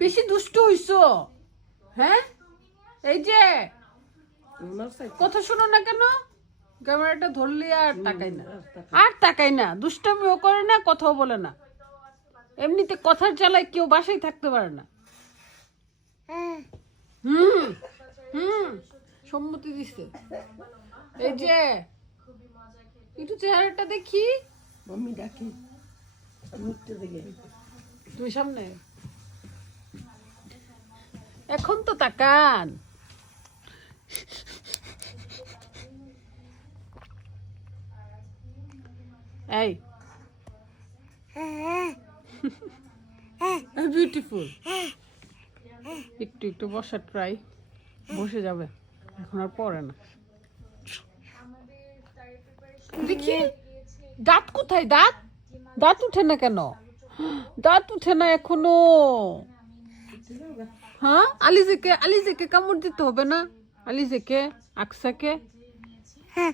বেশি দুষ্ট হইছো, হ্যাঁ? এই যে কথা শোনো না কেন? ক্যামেরাটা ধরলি আর তাকাই না, দুষ্টামিও করে না, কথাও বলে না। এমনিতে কথার জ্বালায় কেউ বাসায় থাকতে পারে না। হুম হুম সম্মতি দিচ্ছে। এই যে একটু চেহারাটা দেখি। মাম্মি ডাকি, মুখটা দেখে। তুমি সামনে এখন তো তাকান। এই বিউটিফুল। একটু একটু বসার ট্রাই, বসে যাবে এখন আর পড়ে না। দেখি দাঁত কোথায়? দাঁত দাঁত উঠে না কেন? দাঁত উঠে না এখনো। হ্যাঁ, আলিজেকে কামড় দিতে হবে না? আলিজেকে, আকসাকে। হ্যাঁ